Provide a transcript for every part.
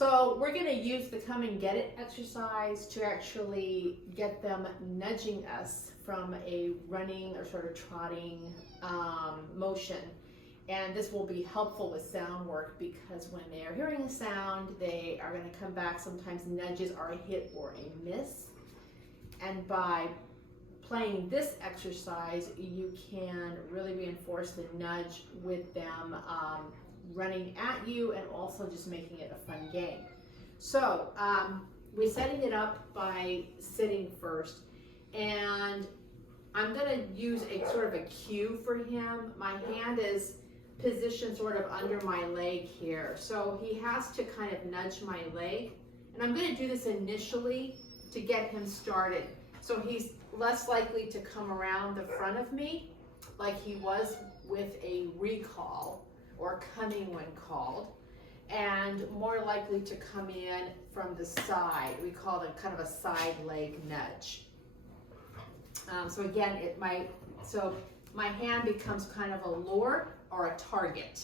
So we're going to use the come and get it exercise to actually get them nudging us from a running or sort of trotting motion. And this will be helpful with sound work because when they are hearing a sound, they are going to come back. Sometimes nudges are a hit or a miss. And by playing this exercise, you can really reinforce the nudge with them running at you and also just making it a fun game. So we're setting it up by sitting first, and I'm going to use a sort of a cue for him. My hand is positioned sort of under my leg here, so he has to kind of nudge my leg, and I'm going to do this initially to get him started. So he's less likely to come around the front of me like he was with a recall or coming when called, and more likely to come in from the side. We call it kind of a side leg nudge. So again, so my hand becomes kind of a lure or a target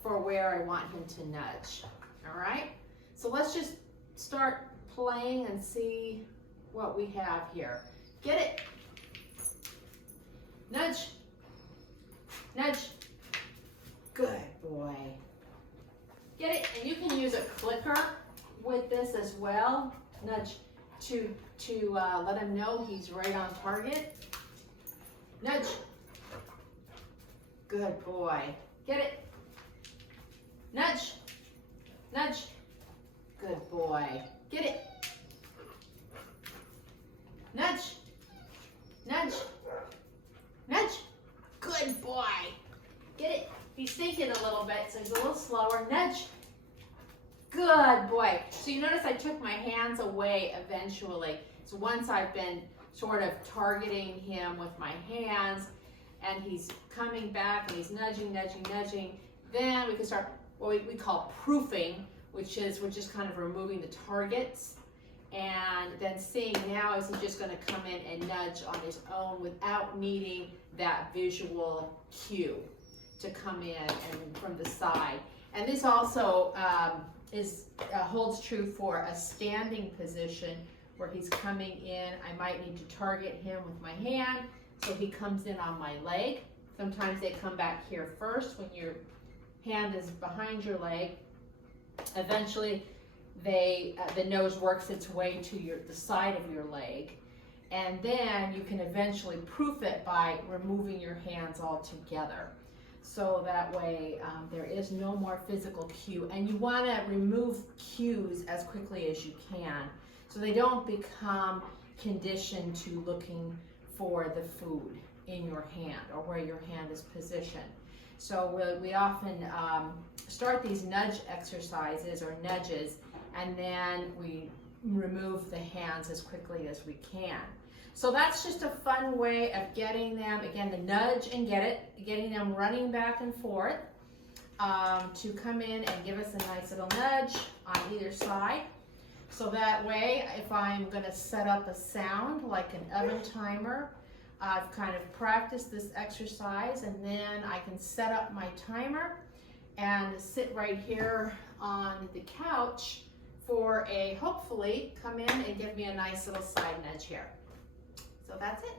for where I want him to nudge. All right, so let's just start playing and see what we have here. Get it. Nudge. Nudge. Good boy. Get it. And you can use a clicker with this as well. Nudge to let him know he's right on target. Nudge. Good boy. Get it. Nudge. Nudge. Good boy. Get it. Nudge. Nudge. Nudge. Good boy. Get it. He's thinking a little bit, so he's a little slower. Nudge. Good boy. So you notice I took my hands away eventually. So once I've been sort of targeting him with my hands, and he's coming back and he's nudging, nudging, nudging, then we can start what we call proofing, which is we're just kind of removing the targets, and then seeing now is he just going to come in and nudge on his own without needing that visual cue to come in and from the side. And this also holds true for a standing position where he's coming in. I might need to target him with my hand, so he comes in on my leg. Sometimes they come back here first when your hand is behind your leg. Eventually, the nose works its way to the side of your leg, and then you can eventually proof it by removing your hands altogether. So that way there is no more physical cue, and you want to remove cues as quickly as you can so they don't become conditioned to looking for the food in your hand or where your hand is positioned. So we often start these nudge exercises or nudges, and then we remove the hands as quickly as we can. So that's just a fun way of getting them, again, the nudge and get it, getting them running back and forth to come in and give us a nice little nudge on either side. So that way, if I'm going to set up a sound like an oven timer, I've kind of practiced this exercise, and then I can set up my timer and sit right here on the couch for hopefully come in and give me a nice little side nudge here. So that's it.